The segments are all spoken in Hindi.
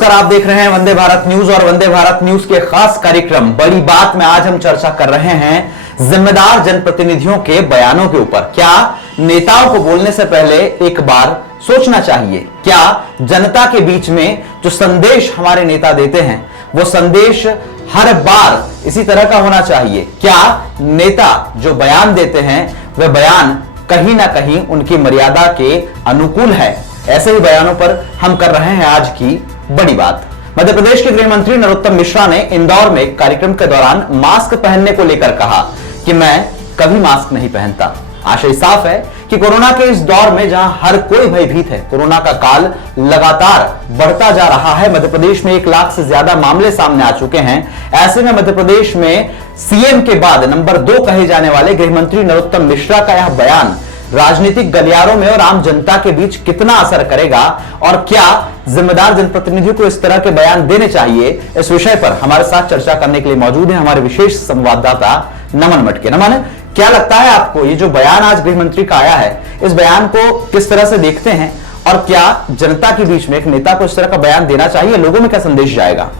नमस्कार, आप देख रहे हैं वंदे भारत न्यूज और वंदे भारत न्यूज के खास कार्यक्रम बड़ी बात में आज हम चर्चा कर रहे हैं जिम्मेदार जनप्रतिनिधियों के बयानों के ऊपर। क्या नेताओं को बोलने से पहले एक बार सोचना चाहिए? क्या जनता के बीच में जो संदेश हमारे नेता देते हैं वो संदेश हर बार इसी तरह का होना चाहिए? क्या नेता जो बयान देते हैं वह बयान कहीं ना कहीं उनकी मर्यादा के अनुकूल है? ऐसे ही बयानों पर हम कर रहे हैं आज की बड़ी बात। मध्य प्रदेश के गृह मंत्री नरोत्तम मिश्रा ने इंदौर में कार्यक्रम के दौरान मास्क पहनने को लेकर कहा कि मैं कभी मास्क नहीं पहनता। आशय साफ है कि कोरोना के इस दौर में जहां हर कोई भयभीत है, कोरोना का काल लगातार बढ़ता जा रहा है। मध्य प्रदेश में 1 लाख से ज्यादा मामले सामने आ चुके हैं। ऐसे में मध्य प्रदेश में सीएम के बाद नंबर 2 कहे जाने वाले गृह मंत्री नरोत्तम मिश्रा का यह बयान राजनीतिक गलियारों में और आम जनता के बीच कितना असर करेगा और क्या जिम्मेदार जनप्रतिनिधियों को इस तरह के बयान देने चाहिए, इस विषय पर हमारे साथ चर्चा करने के लिए मौजूद है हमारे विशेष संवाददाता नमन मटके। नमन, क्या लगता है आपको ये जो बयान आज गृह मंत्री का आया है, इस बयान को किस तरह से देखते हैं और क्या जनता के बीच में एक नेता को इस तरह का बयान देना चाहिए? लोगों में क्या संदेश जाएगा?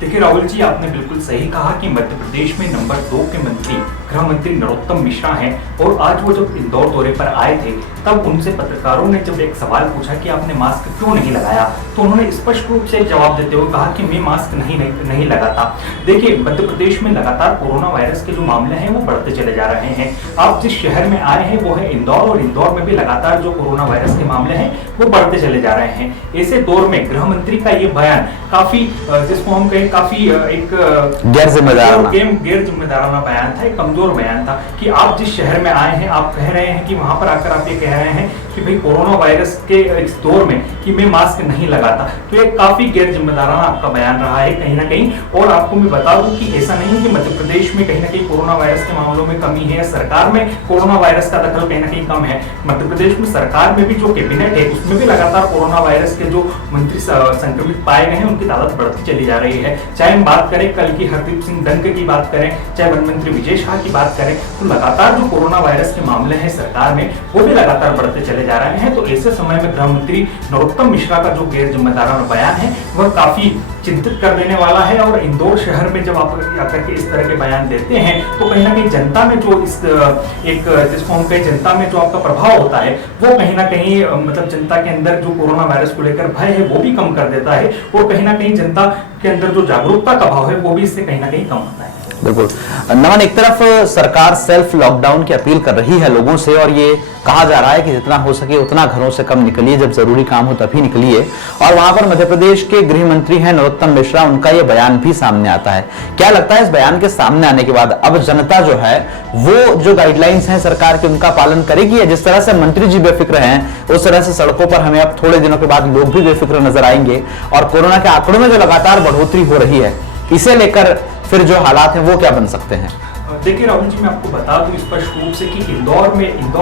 देखिए राहुल जी, आपने बिल्कुल सही कहा कि मध्य प्रदेश में नंबर 2 के मंत्री गृह मंत्री नरोत्तम मिश्रा हैं और आज वो जब इंदौर दौरे पर आए थे तब उनसे पत्रकारों ने जब एक सवाल पूछा कि आपने मास्क क्यों नहीं लगाया, तो उन्होंने स्पष्ट रूप से जवाब देते हुए कहा कि मैं मास्क नहीं लगाता। देखिए, मध्य प्रदेश में लगातार कोरोना वायरस के जो मामले हैं वो बढ़ते चले जा रहे हैं। आप जिस शहर में आए हैं वो है इंदौर और इंदौर में भी लगातार जो कोरोना वायरस के मामले हैं वो बढ़ते चले जा रहे हैं। ऐसे दौर में गृह मंत्री का ये बयान काफी, जिसको हम कहें काफी एक गैर जिम्मेदाराना बयान था, एक कमजोर बयान था कि आप जिस शहर में आए हैं आप कह रहे हैं कि वहां पर आकर आप ये कह रहे हैं कि भाई कोरोना वायरस के इस दौर में कि मैं मास्क नहीं लगाता। तो ये काफी गैर जिम्मेदाराना आपका बयान रहा है कहीं ना कहीं। और आपको मैं बता दूं कि ऐसा नहीं है कि मध्य प्रदेश में कहीं ना कहीं कोरोना वायरस के मामलों में कमी है, सरकार में कोरोना वायरस का दखल कहीं ना कहीं कम है। मध्य प्रदेश में सरकार में भी जो कैबिनेट है उसमें भी लगातार कोरोना वायरस के जो मंत्री संक्रमित पाए गए हैं उनकी तादाद बढ़ती चली जा रही है। चाहे हम बात करें कल की हरदीप सिंह डंग की बात करें, चाहे वन मंत्री विजय शाह की बात करें, तो लगातार जो कोरोना वायरस के मामले हैं सरकार में वो भी लगातार बढ़ते चले जा रहे हैं। तो ऐसे समय में गृह मंत्री नरोत्तम मिश्रा का जो गैर जिम्मेदाराना बयान है वह काफी चिंतित कर देने वाला है। और इंदौर शहर में जब आप आकर के इस तरह के बयान देते हैं तो कहीं ना कहीं जनता में जो इस एक जिसको हम कहें जनता में जो आपका प्रभाव होता है वो कहीं ना कहीं मतलब जनता के अंदर जो कोरोना वायरस को लेकर भय है वो भी कम कर देता है और कहीं ना कहीं जनता के अंदर जो जागरूकता का भाव है वो भी इससे कहीं ना कहीं कम होता है। बिल्कुल नमन, एक तरफ सरकार सेल्फ लॉकडाउन की अपील कर रही है लोगों से और ये कहा जा रहा है कि जितना हो सके उतना घरों से कम निकलिए, जब जरूरी काम हो तभी निकलिए। और वहां पर मध्य प्रदेश के गृह मंत्री हैं नरोत्तम मिश्रा, उनका ये बयान भी सामने आता है। क्या लगता है इस बयान के सामने आने के बाद अब जनता जो है वो जो गाइडलाइंस हैं सरकार की उनका पालन करेगी? जिस तरह से मंत्री जी बेफिक्र हैं उस तरह से सड़कों पर हमें अब थोड़े दिनों के बाद लोग भी बेफिक्र नजर आएंगे और कोरोना के आंकड़ों में जो लगातार बढ़ोतरी हो रही है इसे लेकर फिर जो हालात हैं वो क्या बन सकते हैं? देखिए राहुल जी, मैं आपको बता दूं स्पष्ट रूप से कि इंदौर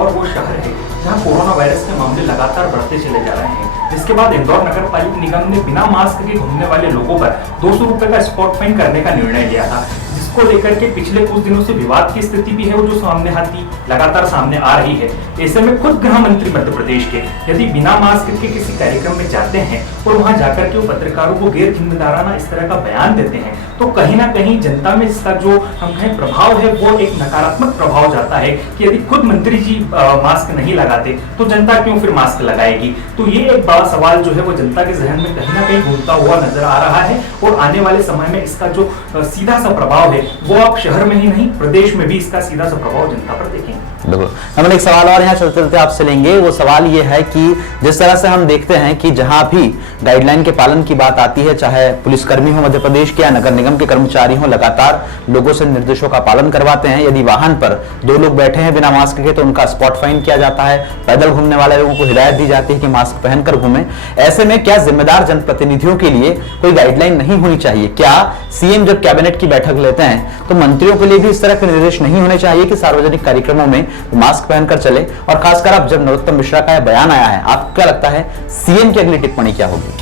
वो शहर है जहां कोरोना वायरस के मामले लगातार बढ़ते चले जा रहे हैं, जिसके बाद इंदौर नगर पालिका निगम ने बिना मास्क के घूमने वाले लोगों पर 200 रुपए का स्पॉट फाइन करने का निर्णय लिया था, जिसको लेकर के पिछले कुछ दिनों से विवाद की स्थिति भी है वो जो सामने आती लगातार सामने आ रही है। ऐसे में खुद गृह मंत्री मध्य प्रदेश के यदि बिना मास्क के किसी कार्यक्रम में जाते हैं और वहां जाकर के वो पत्रकारों को गैर जिम्मेदाराना इस तरह का बयान देते हैं तो कहीं ना कहीं जनता में इसका जो हम कहें प्रभाव है वो एक नकारात्मक प्रभाव जाता है कि यदि खुद मंत्री जी मास्क नहीं लगाते तो जनता क्यों फिर मास्क लगाएगी। तो ये एक बड़ा सवाल जो है वो जनता के जहन में कहीं ना कहीं घूमता हुआ नजर आ रहा है और आने वाले समय में इसका जो सीधा सा प्रभाव है वो आप शहर में ही नहीं प्रदेश में भी इसका सीधा सा प्रभाव जनता पर देखेंगे। बिल्कुल, हम एक सवाल और यहाँ चलते चलते आपसे लेंगे। वो सवाल ये है कि जिस तरह से हम देखते हैं कि जहां भी गाइडलाइन के पालन की बात आती है, चाहे पुलिसकर्मी हो मध्य प्रदेश के या नगर निगम के कर्मचारी हो, लगातार लोगों से निर्देशों का पालन करवाते हैं। यदि वाहन पर 2 लोग बैठे हैं बिना मास्क के तो उनका स्पॉट फाइन किया जाता है। पैदल घूमने वाले लोगों को हिदायत दी जाती है कि मास्क पहनकर घूमें। ऐसे में क्या जिम्मेदार जनप्रतिनिधियों के लिए कोई गाइडलाइन नहीं होनी चाहिए? क्या सीएम जब कैबिनेट की बैठक लेते हैं तो मंत्रियों के लिए भी इस तरह के निर्देश नहीं होने चाहिए कि सार्वजनिक कार्यक्रमों में मास्क पहनकर चले? और खासकर अब जब नरोत्तम मिश्रा का यह बयान आया है, आपको क्या लगता है सीएम की अगली टिप्पणी क्या होगी?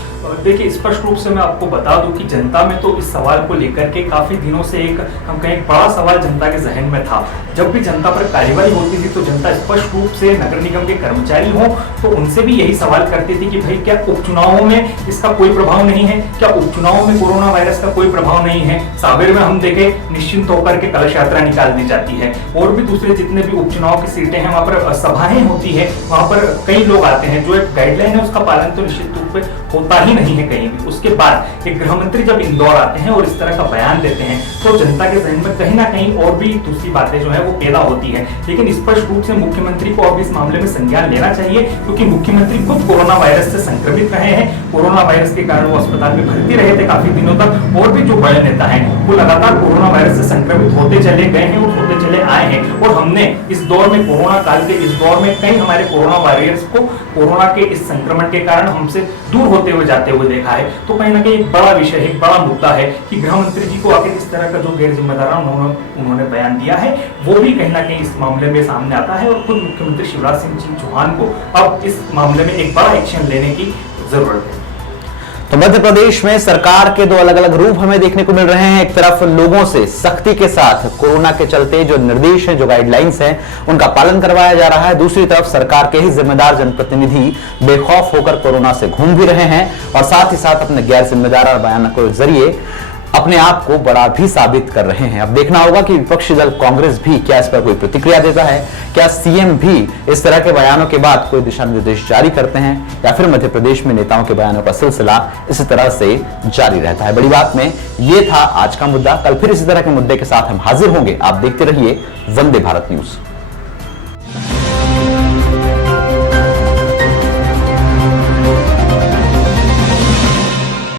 देखिए, स्पष्ट रूप से मैं आपको बता दूं कि जनता में तो इस सवाल को लेकर के काफी दिनों से एक हम कहें बड़ा सवाल जनता के जहन में था। जब भी जनता पर कार्रवाई होती थी तो जनता स्पष्ट रूप से नगर निगम के कर्मचारी हो तो उनसे भी यही सवाल करती थी कि भाई क्या उपचुनावों में इसका कोई प्रभाव नहीं है, क्या उपचुनावों में कोरोना वायरस का कोई प्रभाव नहीं है। सावेर में हम देखे निश्चिंत होकर के कलश यात्रा निकाल दी जाती है और भी दूसरे जितने भी उपचुनाव की सीटें हैं वहां पर सभाएं होती है, वहां पर कई लोग आते हैं। जो एक गाइडलाइन है उसका पालन तो निश्चित रूप से होता ही नहीं है कहीं भी। उसके बाद एक गृह मंत्री जब इंदौर आते हैं और इस तरह का बयान देते हैं तो जनता के जहन में कहीं ना कहीं और भी दूसरी बातें जो है वो पैदा होती है। लेकिन स्पष्ट रूप से मुख्यमंत्री को अब इस मामले में संज्ञान लेना चाहिए, क्योंकि मुख्यमंत्री खुद कोरोना वायरस से संक्रमित रहे हैं। कोरोना वायरस के कारण वो अस्पताल में भर्ती रहे थे काफी दिनों तक, और भी जो बड़े नेता हैं वो लगातार कोरोना वायरस से संक्रमित होते चले गए हैं और होते चले आए हैं। और हमने इस दौर में, कोरोना काल के इस दौर में कई हमारे कोरोना वॉरियर्स को कोरोना के इस संक्रमण के कारण हमसे दूर होते हुए जाते हुए देखा है। तो कहीं ना कहीं एक बड़ा विषय है, एक बड़ा मुद्दा है कि गृह मंत्री जी को आखिर इस तरह का जो गैर जिम्मेदाराना उन्होंने बयान दिया है वो भी कहीं ना कहीं इस मामले में सामने आता है। और खुद मुख्यमंत्री शिवराज सिंह चौहान को अब इस मामले में एक बड़ा एक्शन लेने की जरूरत है। तो मध्य प्रदेश में सरकार के दो अलग अलग रूप हमें देखने को मिल रहे हैं। एक तरफ लोगों से सख्ती के साथ कोरोना के चलते जो निर्देश हैं, जो गाइडलाइंस हैं, उनका पालन करवाया जा रहा है। दूसरी तरफ सरकार के ही जिम्मेदार जनप्रतिनिधि बेखौफ होकर कोरोना से घूम भी रहे हैं और साथ ही साथ अपने गैर जिम्मेदार बयानों के जरिए अपने आप को बड़ा भी साबित कर रहे हैं। अब देखना होगा कि विपक्षी दल कांग्रेस भी क्या इस पर कोई प्रतिक्रिया देता है, क्या सीएम भी इस तरह के बयानों के बाद कोई दिशा निर्देश जारी करते हैं, या फिर मध्य प्रदेश में नेताओं के बयानों का सिलसिला इसी तरह से जारी रहता है। बड़ी बात में ये था आज का मुद्दा। कल फिर इसी तरह के मुद्दे के साथ हम हाजिर होंगे। आप देखते रहिए वंदे भारत न्यूज।